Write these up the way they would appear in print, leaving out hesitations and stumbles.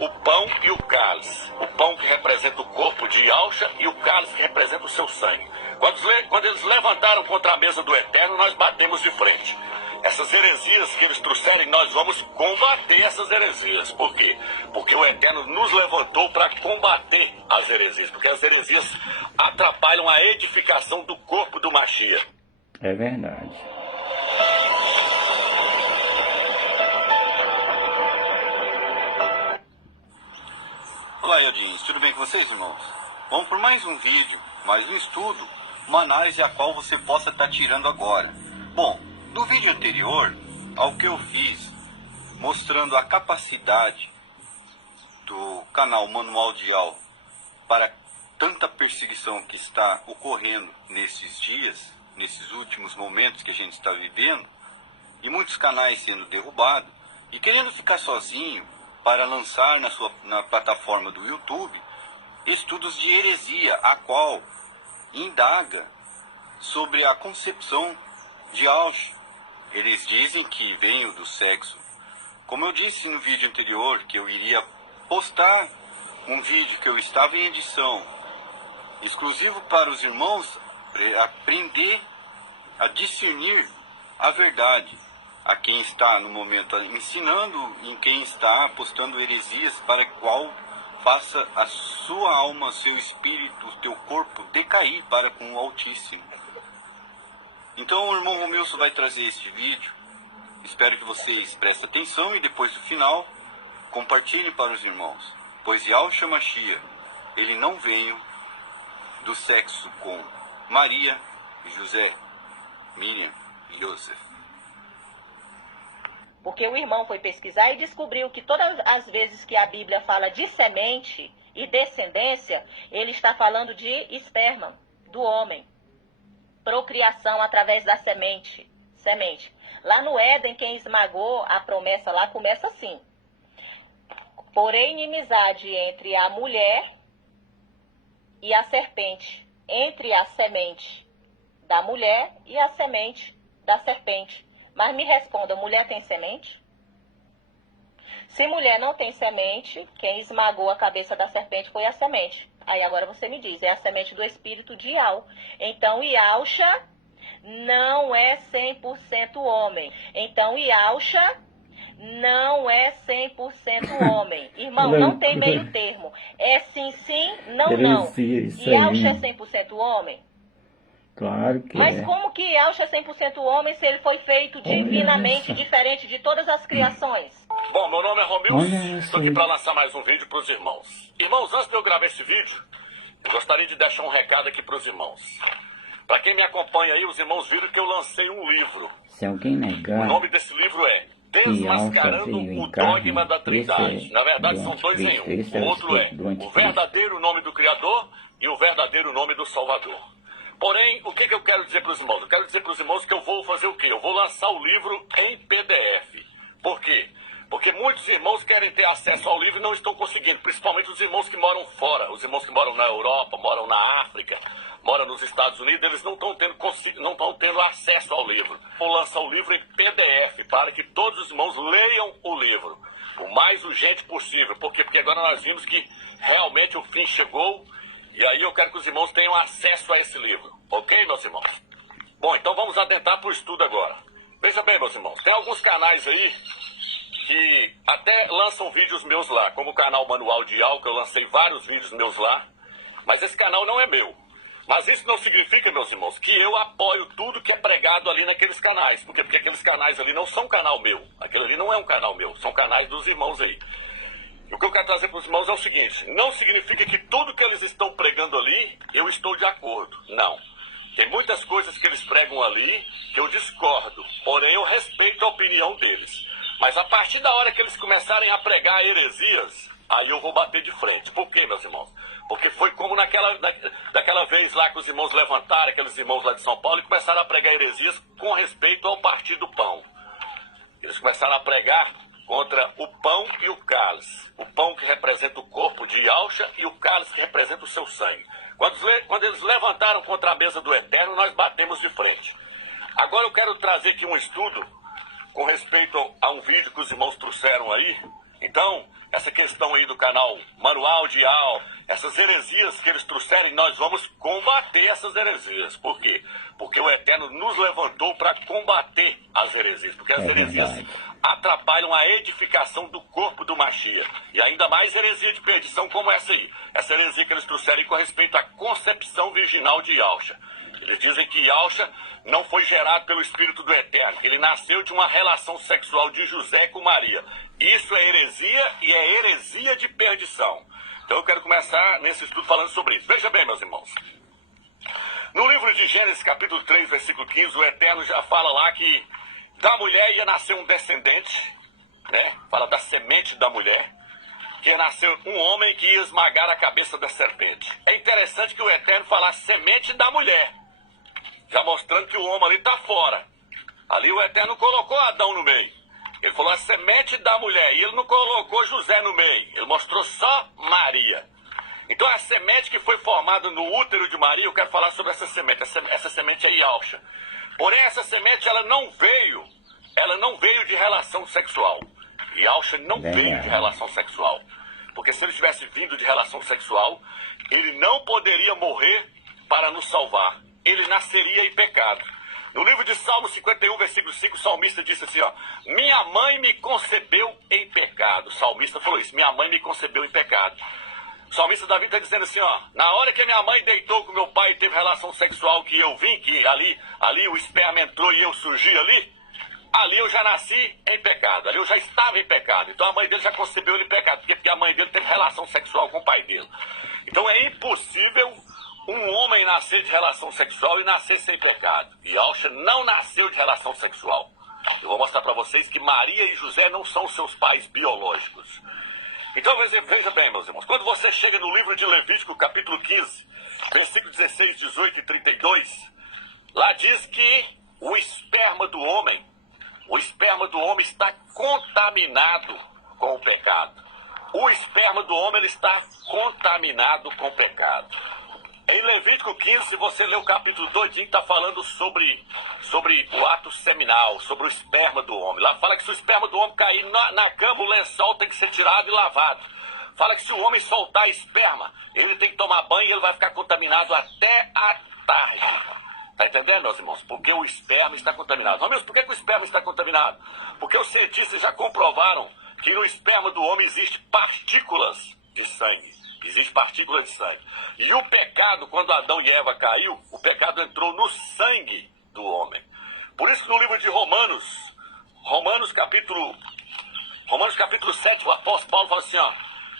o pão e o cálice. O pão que representa o corpo de Yahshua e o cálice que representa o seu sangue. Quando eles levantaram contra a mesa do Eterno, nós batemos de frente. Essas heresias que eles trouxerem, nós vamos combater essas heresias. Por quê? Porque o Eterno nos levantou para combater as heresias. Porque as heresias atrapalham a edificação do corpo do Mashiach. É verdade. Olá, audiência, tudo bem com vocês, irmãos? Vamos por mais um vídeo, mais um estudo, uma análise a qual você possa estar tirando agora. Bom, no vídeo anterior, ao que eu fiz, mostrando a capacidade do canal Manual de Yah para tanta perseguição que está ocorrendo nesses dias, nesses últimos momentos que a gente está vivendo, e muitos canais sendo derrubados, e querendo ficar sozinho para lançar na plataforma do YouTube estudos de heresia, a qual indaga sobre a concepção de Yahshua. Eles dizem que veio do sexo. Como eu disse no vídeo anterior, que eu iria postar um vídeo que eu estava em edição, exclusivo para os irmãos aprender a discernir a verdade, a quem está no momento ensinando, em quem está postando heresias, para qual faça a sua alma, seu espírito, o teu corpo decair para com o Altíssimo. Então o irmão Romilson vai trazer este vídeo. Espero que vocês prestem atenção e depois do final compartilhem para os irmãos. Pois Yahshua Mashiach, ele não veio do sexo com Maria, José, Miriam e Yosef. Porque o irmão foi pesquisar e descobriu que todas as vezes que a Bíblia fala de semente e descendência, ele está falando de esperma, do homem. Procriação através da semente. Lá no Éden, quem esmagou a promessa lá começa assim. Porém, inimizade entre a mulher e a serpente. Entre a semente da mulher e a semente da serpente. Mas me responda, mulher tem semente? Se mulher não tem semente, quem esmagou a cabeça da serpente foi a semente. Aí agora você me diz, é a semente do espírito de Yah. Então Yahshua não é 100% homem. Então Yahshua não é 100% homem. Irmão, não tem meio termo. É sim, sim, não, não. Yahshua é 100% homem? Claro que Mas é. como que Yahshua é 100% homem se ele foi feito divinamente, diferente de todas as criações? Bom, meu nome é Romilson, estou aqui para lançar mais um vídeo para os irmãos. Irmãos, antes de eu gravar esse vídeo, eu gostaria de deixar um recado aqui para os irmãos. Para quem me acompanha aí, os irmãos viram que eu lancei um livro. Se alguém negar, o nome desse livro é Desmascarando o Dogma da Trindade. Na verdade, são dois em um. O outro é o verdadeiro nome do Criador e o verdadeiro nome do Salvador. Porém, o que eu quero dizer para os irmãos? Eu quero dizer para os irmãos que eu vou fazer o quê? Eu vou lançar o livro em PDF. Por quê? Porque muitos irmãos querem ter acesso ao livro e não estão conseguindo. Principalmente os irmãos que moram fora. Os irmãos que moram na Europa, moram na África, moram nos Estados Unidos. Eles não estão tendo acesso ao livro. Vou lançar o livro em PDF para que todos os irmãos leiam o livro. O mais urgente possível. Por quê? Porque agora nós vimos que realmente o fim chegou. E aí eu quero que os irmãos tenham acesso a esse livro. Ok, meus irmãos? Bom, então vamos adentrar para o estudo agora. Veja bem, meus irmãos. Tem alguns canais aí que até lançam vídeos meus lá. Como o canal Manual de Yah, que eu lancei vários vídeos meus lá. Mas esse canal não é meu. Mas isso não significa, meus irmãos, que eu apoio tudo que é pregado ali naqueles canais. Por quê? Porque aqueles canais ali não são canal meu. Aquele ali não é um canal meu. São canais dos irmãos aí. O que eu quero trazer para os irmãos é o seguinte: não significa que tudo que eles estão pregando ali, eu estou de acordo. Não. Tem muitas coisas que eles pregam ali que eu discordo. Porém, eu respeito a opinião deles. Mas a partir da hora que eles começarem a pregar heresias, aí eu vou bater de frente. Por quê, meus irmãos? Porque foi como daquela vez lá que os irmãos levantaram, aqueles irmãos lá de São Paulo, e começaram a pregar heresias com respeito ao Partido Pão. Eles começaram a pregar contra o pão e o cálice. O pão que representa o corpo de Yahshua e o cálice que representa o seu sangue. Quando eles levantaram contra a mesa do Eterno, nós batemos de frente. Agora eu quero trazer aqui um estudo com respeito a um vídeo que os irmãos trouxeram aí, Então, essa questão aí do canal Manual de Al, essas heresias que eles trouxerem, nós vamos combater essas heresias. Por quê? Porque o Eterno nos levantou para combater as heresias. Porque as heresias atrapalham a edificação do corpo do Mashiach. E ainda mais heresia de perdição como essa aí. Essa heresia que eles trouxerem com respeito à concepção virginal de Yahusha. Eles dizem que Yahusha não foi gerado pelo Espírito do Eterno. Ele nasceu de uma relação sexual de José com Maria. Isso é heresia e é heresia de perdição. Então eu quero começar nesse estudo falando sobre isso. Veja bem, meus irmãos. No livro de Gênesis, capítulo 3, versículo 15, o Eterno já fala lá que da mulher ia nascer um descendente, né? Fala da semente da mulher, que ia nascer um homem que ia esmagar a cabeça da serpente. É interessante que o Eterno fala semente da mulher, já mostrando que o homem ali está fora. Ali o Eterno colocou Adão no meio. Ele falou a semente da mulher, e ele não colocou José no meio. Ele mostrou só Maria. Então a semente que foi formada no útero de Maria, eu quero falar sobre essa semente. Essa semente é Yahusha. Porém, essa semente ela não veio de relação sexual. Yahusha não veio de relação sexual. Porque se ele tivesse vindo de relação sexual, ele não poderia morrer para nos salvar. Ele nasceria em pecado. No livro de Salmo 51, versículo 5, o salmista disse assim, ó: minha mãe me concebeu em pecado. O salmista falou isso, minha mãe me concebeu em pecado. O salmista Davi está dizendo assim, ó: na hora que minha mãe deitou com meu pai e teve relação sexual, que eu vim, que ali o esperma entrou e eu surgi ali eu já nasci em pecado, ali eu já estava em pecado. Então a mãe dele já concebeu ele em pecado, porque a mãe dele teve relação sexual com o pai dele. Então é impossível um homem nascer de relação sexual e nascer sem pecado. E Yahusha não nasceu de relação sexual. Eu vou mostrar para vocês que Maria e José não são seus pais biológicos. Então veja bem, meus irmãos, quando você chega no livro de Levítico, capítulo 15, versículo 16, 18 e 32, lá diz que o esperma do homem está contaminado com o pecado. O esperma do homem ele está contaminado com o pecado. Em Levítico 15, se você ler o capítulo todinho, está falando sobre o ato seminal, sobre o esperma do homem. Lá fala que se o esperma do homem cair na cama, o lençol tem que ser tirado e lavado. Fala que se o homem soltar esperma, ele tem que tomar banho e ele vai ficar contaminado até a tarde. Está entendendo, meus irmãos? Porque o esperma está contaminado. Mas por que o esperma está contaminado? Porque os cientistas já comprovaram que no esperma do homem existem partículas de sangue. Existe partícula de sangue. E o pecado, quando Adão e Eva caiu, o pecado entrou no sangue do homem. Por isso que no livro de Romanos capítulo 7, o apóstolo Paulo fala assim, ó: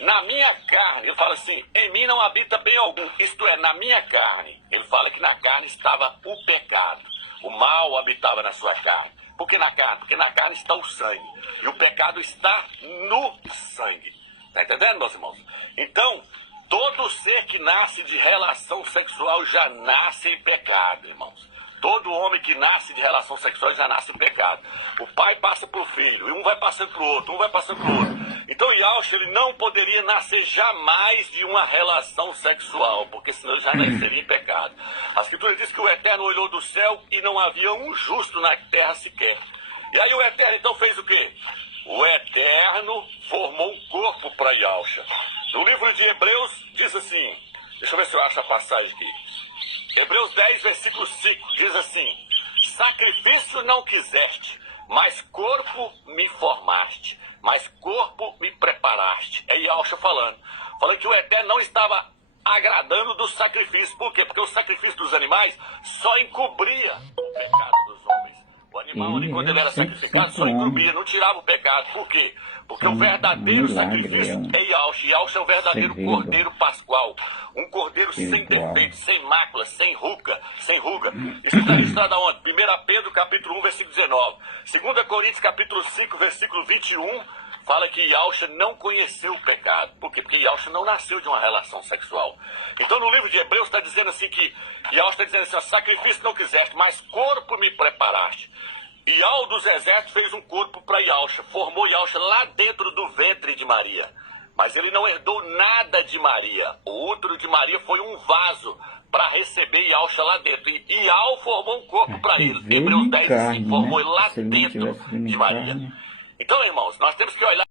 na minha carne, ele fala assim, em mim não habita bem algum, isto é, na minha carne. Ele fala que na carne estava o pecado. O mal habitava na sua carne. Por que na carne? Porque na carne está o sangue. E o pecado está no sangue. Está entendendo, meus irmãos? Então, todo ser que nasce de relação sexual já nasce em pecado, irmãos. Todo homem que nasce de relação sexual já nasce em pecado. O pai passa para o filho, e um vai passando para o outro, Então, Yahusha, ele não poderia nascer jamais de uma relação sexual, porque senão ele já nasceria em pecado. A Escritura diz que o Eterno olhou do céu e não havia um justo na terra sequer. E aí o Eterno então fez o quê? O Eterno formou um corpo para Yahusha. No livro de Hebreus diz assim, deixa eu ver se eu acho a passagem aqui. Hebreus 10, versículo 5, diz assim: sacrifício não quiseste, mas corpo me formaste, mas corpo me preparaste. É Yahusha falando que o Eterno não estava agradando do sacrifício. Por quê? Porque o sacrifício dos animais só encobria o pecado dos homens. O animal, quando ele era sacrificado, só encobria, não tirava o pecado. Por quê? Porque o verdadeiro sacrifício é Yahusha. Yahusha é o verdadeiro cordeiro pascual. Um cordeiro sem defeito, sem mácula, sem ruga. Isso está registrado aonde? 1 Pedro, capítulo 1, versículo 19. 2 Coríntios, capítulo 5, versículo 21, fala que Yahusha não conheceu o pecado. Por quê? Porque Yahusha não nasceu de uma relação sexual. Então no livro de Hebreus está dizendo assim que Yahusha está dizendo assim, ó, sacrifício não quiseste, mas corpo me preparaste. E Yahweh dos exércitos fez um corpo para Yahusha, formou Yahusha lá dentro do ventre de Maria. Mas ele não herdou nada de Maria. O útero de Maria foi um vaso para receber Yahusha lá dentro. E Yahweh formou um corpo para ele. Hebreus 10, assim, formou ele lá dentro de Maria. Então, irmãos, nós temos que olhar